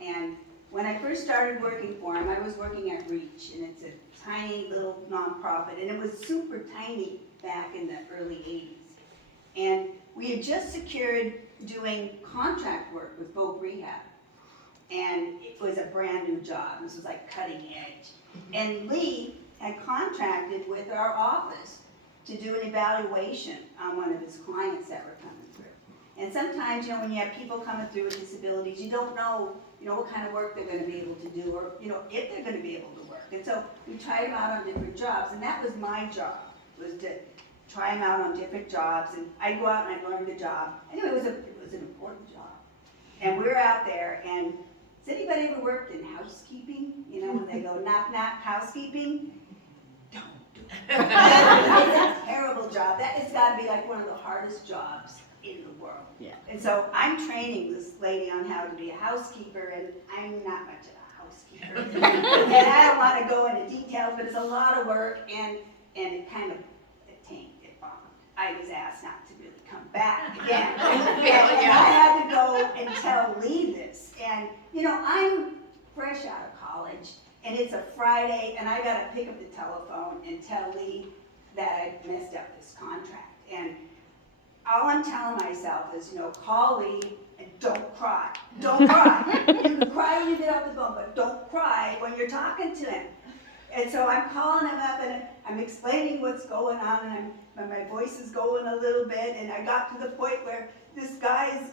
And when I first started working for him, I was working at REACH, and it's a tiny little nonprofit, and it was super tiny back in the early 80s. And we had just secured doing contract work with Voc Rehab, and it was a brand new job. This was like cutting edge. And Lee had contracted with our office to do an evaluation on one of his clients that were coming through. And sometimes, when you have people coming through with disabilities, you don't know, what kind of work they're gonna be able to do, or, if they're gonna be able to work. And so we tried them out on different jobs, and that was my job, was to try them out on different jobs, and I'd go out and I'd learn the job. Anyway, it was an important job. And we were out there, and has anybody ever worked in housekeeping? When they go knock, knock, housekeeping? Don't do it. It's a terrible job. That has got to be like one of the hardest jobs in the world. Yeah. And so I'm training this lady on how to be a housekeeper, and I'm not much of a housekeeper. And I don't want to go into details, but it's a lot of work, and it kind of tanked it bombed. I was asked not to really come back again. And I had to go and tell Lee this. And, I'm fresh out of college, and it's a Friday, and I got to pick up the telephone and tell Lee that I messed up this contract. And all I'm telling myself is, call Lee and don't cry. Don't cry. You can cry when you get off the phone, but don't cry when you're talking to him. And so I'm calling him up, and I'm explaining what's going on, and my voice is going a little bit, and I got to the point where this guy's,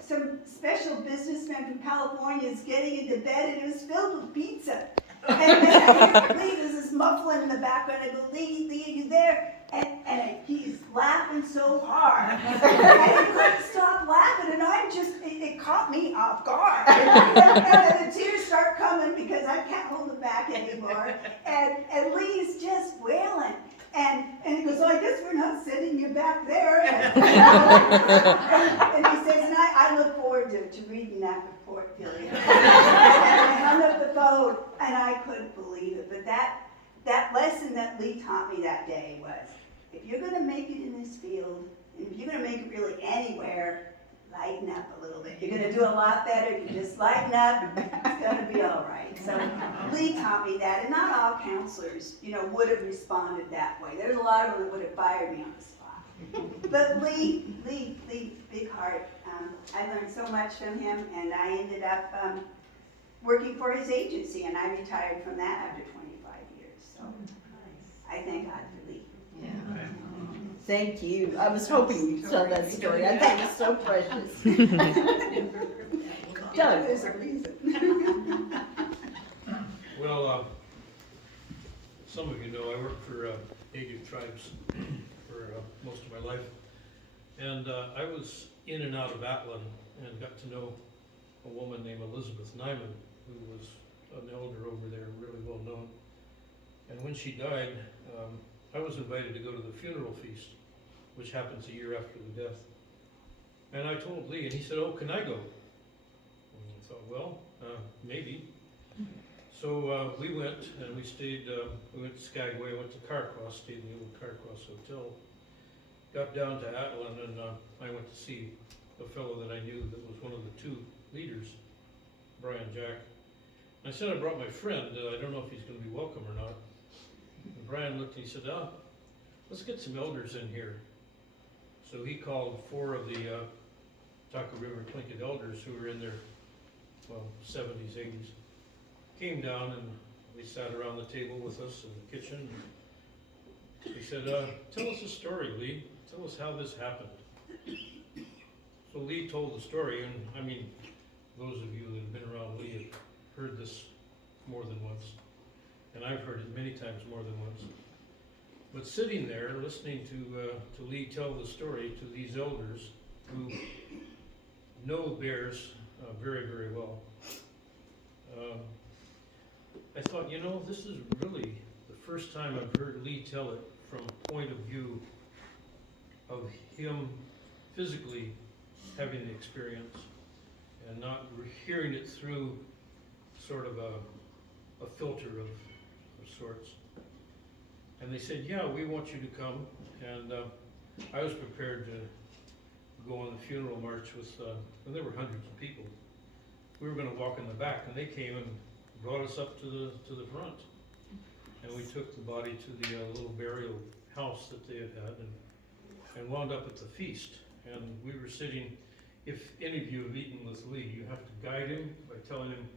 some special businessman from California is getting into bed, and it was filled with pizza. And then I hear Lee, there's this muffling in the background. I go, Lee, are you there? And he's laughing so hard. And he couldn't stop laughing, and it caught me off guard. And the tears start coming because I can't hold them back anymore. And Lee's just wailing. And he goes, I guess we're not sending you back there. And he says, and I look forward to reading that report, Billy. And I hung up the phone, and I couldn't believe it. But that lesson that Lee taught me that day was, if you're going to make it in this field, and if you're going to make it really anywhere, lighten up a little bit. You're going to do a lot better if you just lighten up. It's going to be all right. So Lee taught me that, and not all counselors, would have responded that way. There's a lot of them that would have fired me on the spot. But Lee, big heart. I learned so much from him, and I ended up working for his agency, and I retired from that after 25 years. So I thank God for Lee. Yeah. Thank you. I was hoping you'd tell that story. I think it's so precious. Doug. There's a reason. Well, some of you know I worked for Native tribes for most of my life, and I was in and out of Atlin and got to know a woman named Elizabeth Nyman, who was an elder over there, really well known. And when she died, I was invited to go to the funeral feast, which happens a year after the death. And I told Lee, and he said, oh, can I go? And I thought, well, maybe. So we went, and we stayed, we went to Skagway, went to Carcross, stayed in the old Carcross Hotel. Got down to Atlin, and I went to see a fellow that I knew that was one of the two leaders, Brian Jack. And I said I brought my friend, I don't know if he's going to be welcome or not. And Brian looked and he said, let's get some elders in here. So he called 4 of the Taco River Tlingit elders who were in their, 70s, 80s. Came down and they sat around the table with us in the kitchen. He said, tell us a story, Lee. Tell us how this happened. So Lee told the story, and I mean, those of you that have been around Lee have heard this more than once. And I've heard it many times more than once. But sitting there, listening to Lee tell the story to these elders who know bears very, very well, I thought, this is really the first time I've heard Lee tell it from a point of view of him physically having the experience and not hearing it through sort of a filter of sorts. And they said, yeah, we want you to come. And I was prepared to go on the funeral march with, and there were hundreds of people, we were gonna walk in the back, and they came and brought us up to the front. And we took the body to the little burial house that they had and wound up at the feast. And we were sitting, if any of you have eaten with Lee, you have to guide him by telling him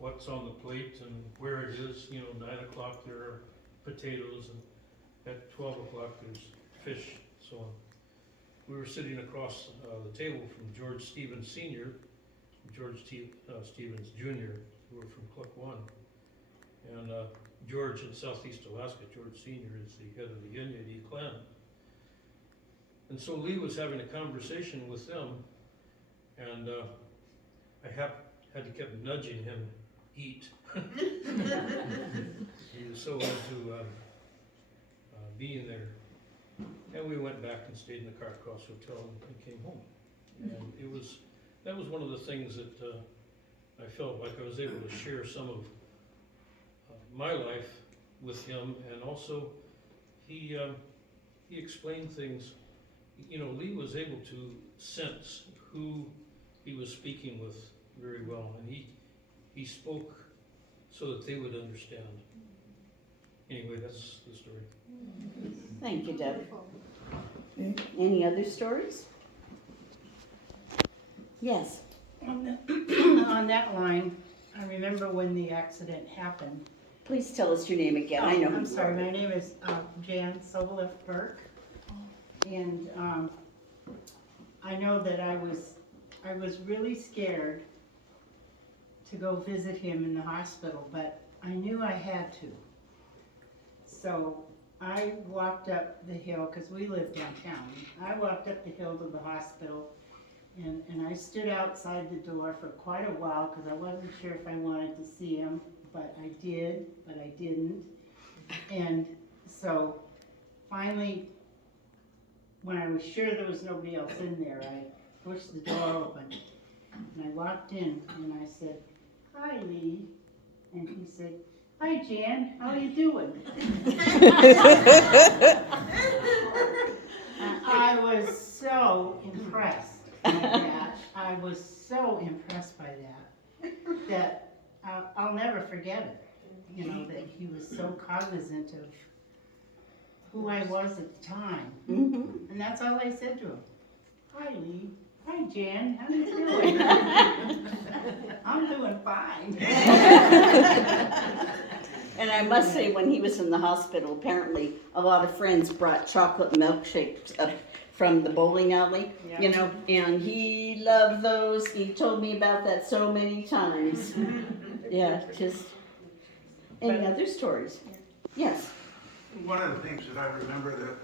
what's on the plate and where it is. 9 o'clock there are potatoes, and at 12 o'clock there's fish, so on. We were sitting across the table from George Stevens Sr., George Stevens Jr., who were from Cluck One. And George in Southeast Alaska, George Sr. is the head of the Inuit clan. And so Lee was having a conversation with them, and I had to keep nudging him, eat. He was so into being there. And we went back and stayed in the Carcross Hotel and came home. And that was one of the things that I felt like I was able to share some of my life with him, and also he explained things. Lee was able to sense who he was speaking with very well, and he spoke so that they would understand. Anyway, that's the story. Thank you, Deb. Any other stories? Yes. On that line, I remember when the accident happened. Please tell us your name again. I know. I'm sorry, my name is Jan Soboleff Burke. And I know that I was really scared to go visit him in the hospital, but I knew I had to. So I walked up the hill, because we live downtown. I walked up the hill to the hospital, and I stood outside the door for quite a while, because I wasn't sure if I wanted to see him, but I did, but I didn't. And so finally, when I was sure there was nobody else in there, I pushed the door open, and I walked in, and I said, "Hi, Lee," and he said, "Hi, Jan, how you doing?" I was so impressed by that. I was so impressed by that I'll never forget it. That he was so cognizant of who I was at the time. Mm-hmm. And that's all I said to him. "Hi, Lee. Hi, Jan. How you doing?" "I'm doing fine." And I must say, when he was in the hospital, apparently a lot of friends brought chocolate milkshakes up from the bowling alley, Yeah. and he loved those. He told me about that so many times. Yeah, just, any other stories? Yes. One of the things that I remember that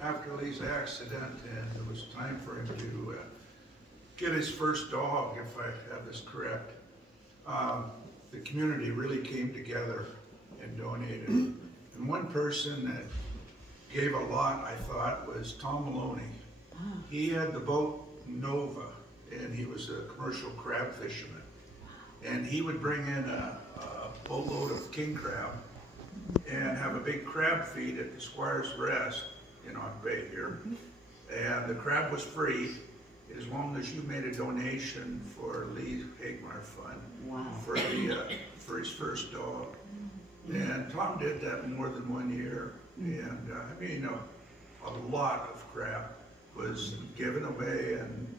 after Lee's accident, and it was time for him to get his first dog, if I have this correct, the community really came together and donated. And one person that gave a lot, I thought, was Tom Maloney. He had the boat Nova, and he was a commercial crab fisherman. And he would bring in a boatload of king crab and have a big crab feed at the Squire's Rest, on Bay here. And the crab was free as long as you made a donation for Lee Hagmar Fund. Wow. For his first dog. And Tom did that more than 1 year. And a lot of crab was given away, and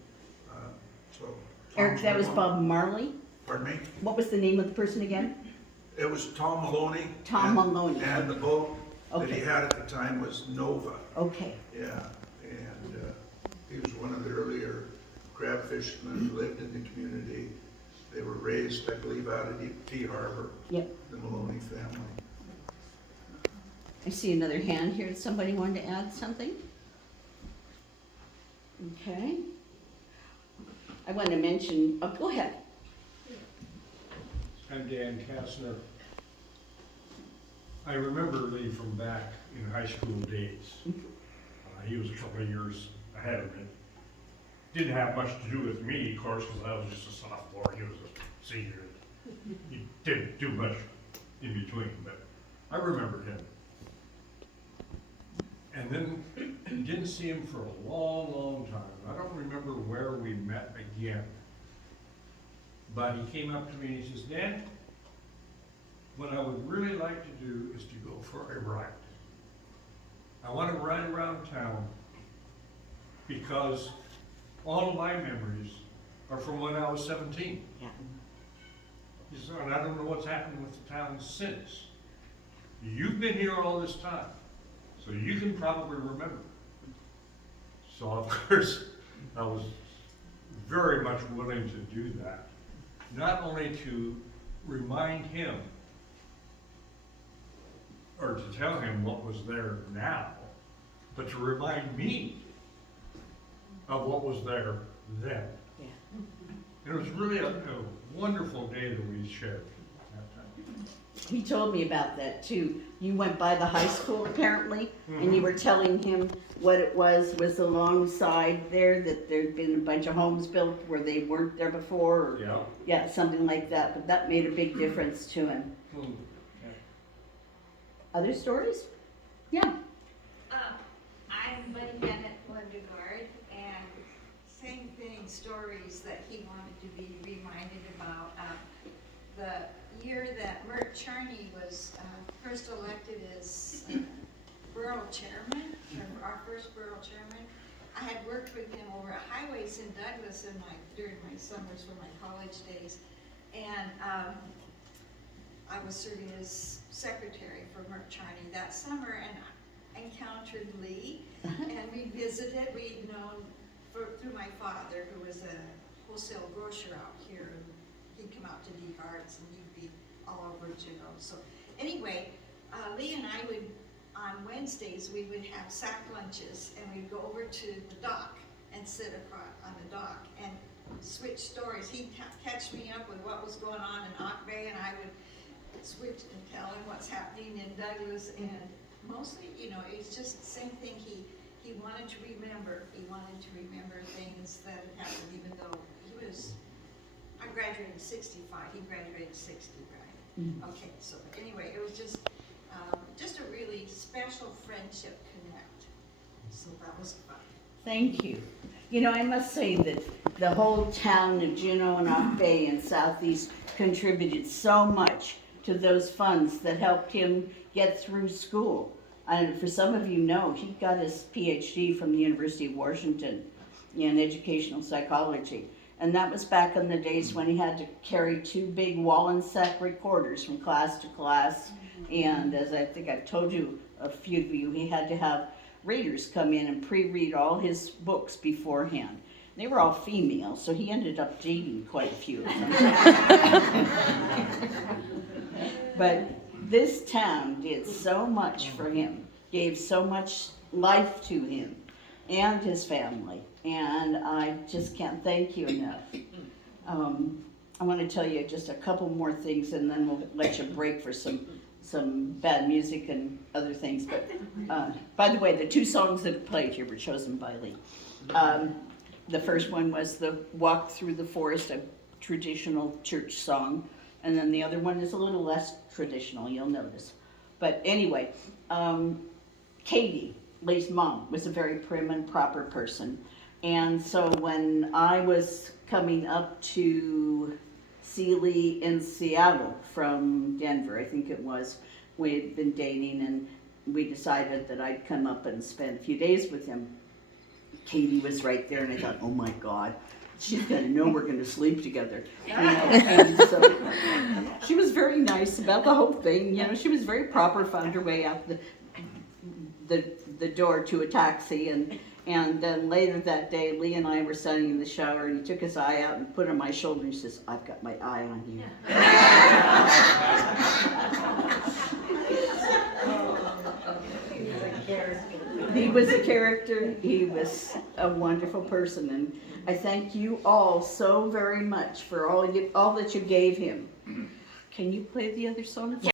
so. Eric, that was Bob Marley. Pardon me? What was the name of the person again? It was Tom Maloney. Tom Maloney. And the boat that he Okay. had at the time was Nova. Okay. Yeah, and he was one of the earlier crab fishermen who lived in the community. They were raised, I believe, out of Tea Harbor, Yep. the Maloney family. I see another hand here. Does somebody want to add something? Okay. I want to mention, go ahead. I'm Dan Kastner. I remember Lee from back in high school days. He was a couple of years ahead of me. Didn't have much to do with me, of course, because I was just a sophomore, he was a senior. He didn't do much in between, but I remember him. And then didn't see him for a long, long time. I don't remember where we met again. But he came up to me and he says, "Dan, what I would really like to do is to go for a ride. I want to ride around town because all of my memories are from when I was 17. Yeah. He said, and I don't know what's happened with the town since. You've been here all this time, so you can probably remember." So of course, I was very much willing to do that. Not only to remind him, or to tell him what was there now, but to remind me of what was there then. Yeah. And it was really a wonderful day that we shared that time. He told me about that too. You went by the high school apparently, and you were telling him what it was alongside there, that there'd been a bunch of homes built where they weren't there before, or, Yeah. yeah, something like that, but that made a big difference to him. Hmm. Other stories? Yeah. I'm Buddy Bennett Lundegaard, and same thing, stories that he wanted to be reminded about. The year that Mert Charney was first elected as borough chairman, our first borough chairman, I had worked with him over at Highways in Douglas during my summers for my college days, and I was serving as secretary for Mert Charney that summer, and I encountered Lee, and we visited. We'd known through my father, who was a wholesale grocer out here, and he'd come out to DeHart's, and he'd be all over, So anyway, Lee and I would, on Wednesdays, we would have sack lunches, and we'd go over to the dock and sit across on the dock and switch stories. He'd catch me up with what was going on in Ock Bay, and I would switch and tell him what's happening in Douglas, and mostly, it's just the same thing. He wanted to remember. He wanted to remember things that had happened, even though I graduated in 65. He graduated 60, right? Okay, so anyway, it was just a really special friendship connect. So that was fun. Thank you. I must say that the whole town of Juneau and Ock Bay and Southeast contributed so much to those funds that helped him get through school. And for some of you know, he got his PhD from the University of Washington in educational psychology. And that was back in the days when he had to carry 2 big Wallensack recorders from class to class. And as I think I've told you, a few of you, he had to have readers come in and pre-read all his books beforehand. They were all female, so he ended up dating quite a few of them. But this town did so much for him, gave so much life to him and his family, and I just can't thank you enough. I want to tell you just a couple more things, and then we'll let you break for some bad music and other things. But by the way, the 2 songs that played here were chosen by Lee. The first one was the Walk Through the Forest, a traditional church song. And then the other one is a little less traditional, you'll notice. But anyway, Katie, Lee's mom, was a very prim and proper person. And so when I was coming up to see Lee in Seattle from Denver, I think it was, we had been dating, and we decided that I'd come up and spend a few days with him. Katie was right there, and I thought, oh my God, she's gonna know we're gonna sleep together. And so she was very nice about the whole thing. She was very proper, found her way out the door to a taxi, and then later that day, Lee and I were standing in the shower, and he took his eye out and put it on my shoulder, and he says, "I've got my eye on you." He was a character. He was a wonderful person, and I thank you all so very much for all that you gave him. Can you play the other song?